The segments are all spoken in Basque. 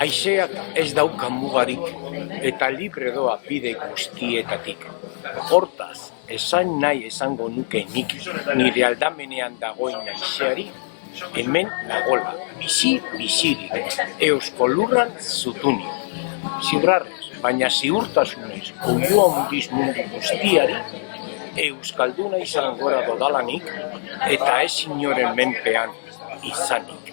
Haizeak ez dauka mugarik eta libre doa bide guztietatik. Hortaz, esan nahi esango nuke nik nire aldamenean dagoen haizeari, hemen nagola, bizi-bizirik, eusko lurran zutuni. Zirrarrez, baina ziurtasunez, oio handiz mundu guztiari, euskalduna izan gora dodalanik eta ez inoren menpean izanik.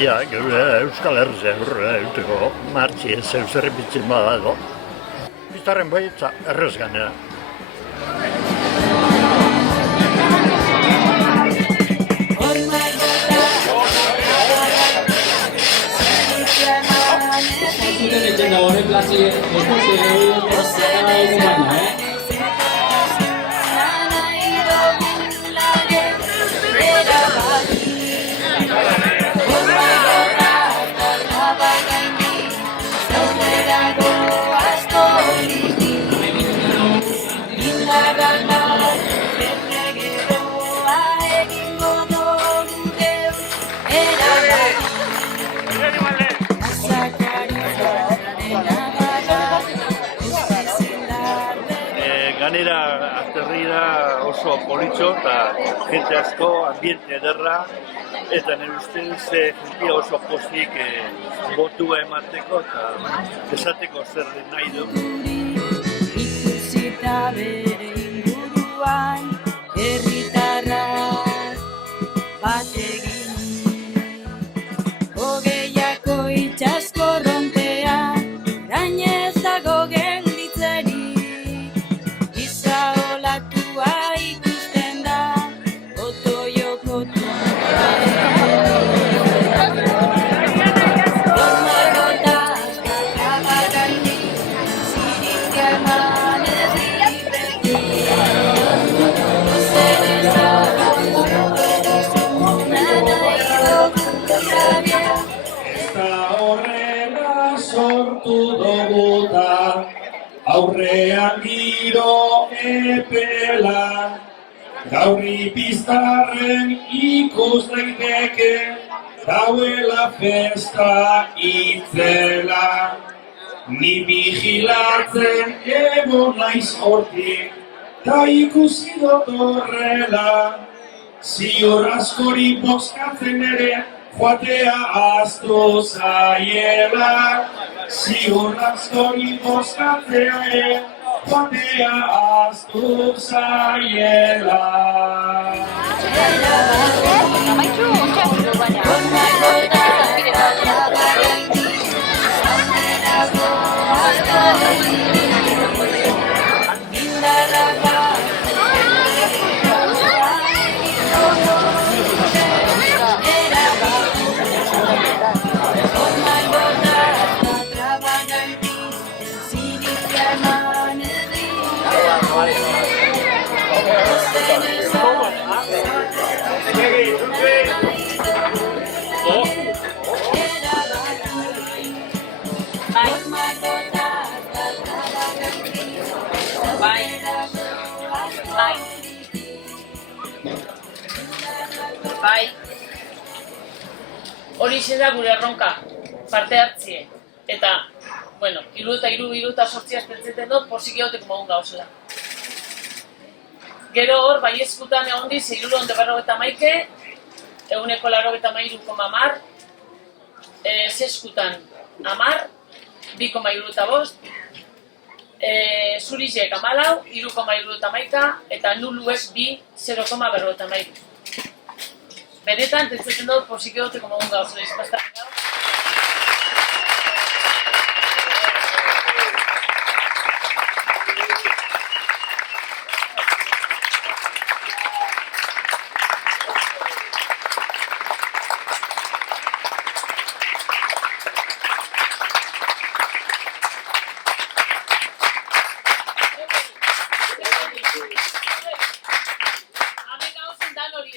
Ja, Euskal Herria urteko martxi ez zerbitzen bada edo. Biztarren baitza errez ganera. Ganera aterrira oso politxo eta jente asko, ambiente ederra eta nire ustez jentia oso pozik botua emateko eta esateko zer nahi du. Ikusita bere inguruan herritarra bat egin hogeiako itxasko rompea gainez dago gelditzeri aurrean giro epela, gaurri piztarren ikus daiteke, dauela festa itzela. Ni bigilatzen egon naiz hortik, ta ikusi dut horrela, ziur askori bozkatzen ere, joatea ahaztu zaiela. Ziur askori bozkatzea ere, joatea ahaztu zaiela. Bai, hori da gure erronka, parte hartzie. Eta, bueno, 3:08 pentseten dut, porsiki hautek mogun gauzela. Gero hor, bai eskutan egon di, 691, 183,10, zeskutan 10, 2,75, Zurizek 14, 3,71 eta Nuluek 2, 0,53. Benetan, pentsatzen dut, posik egoteko mogun gauz, izpastaren gauz.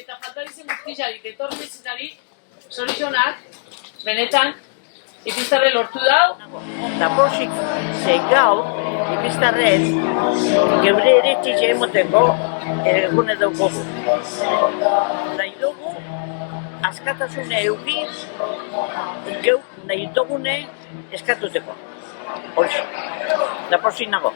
Eta faltarizen guztiarik etorrizenari zorizionak, benetan, ipiztarre lortu dau. Da posik, ze gaur, ipiztarrez, geure eretxitxe emoteko egune dugu. Nahi dugu, askatasune euki, geu nahi dugune eskatuteko. Horixe, da posik nago.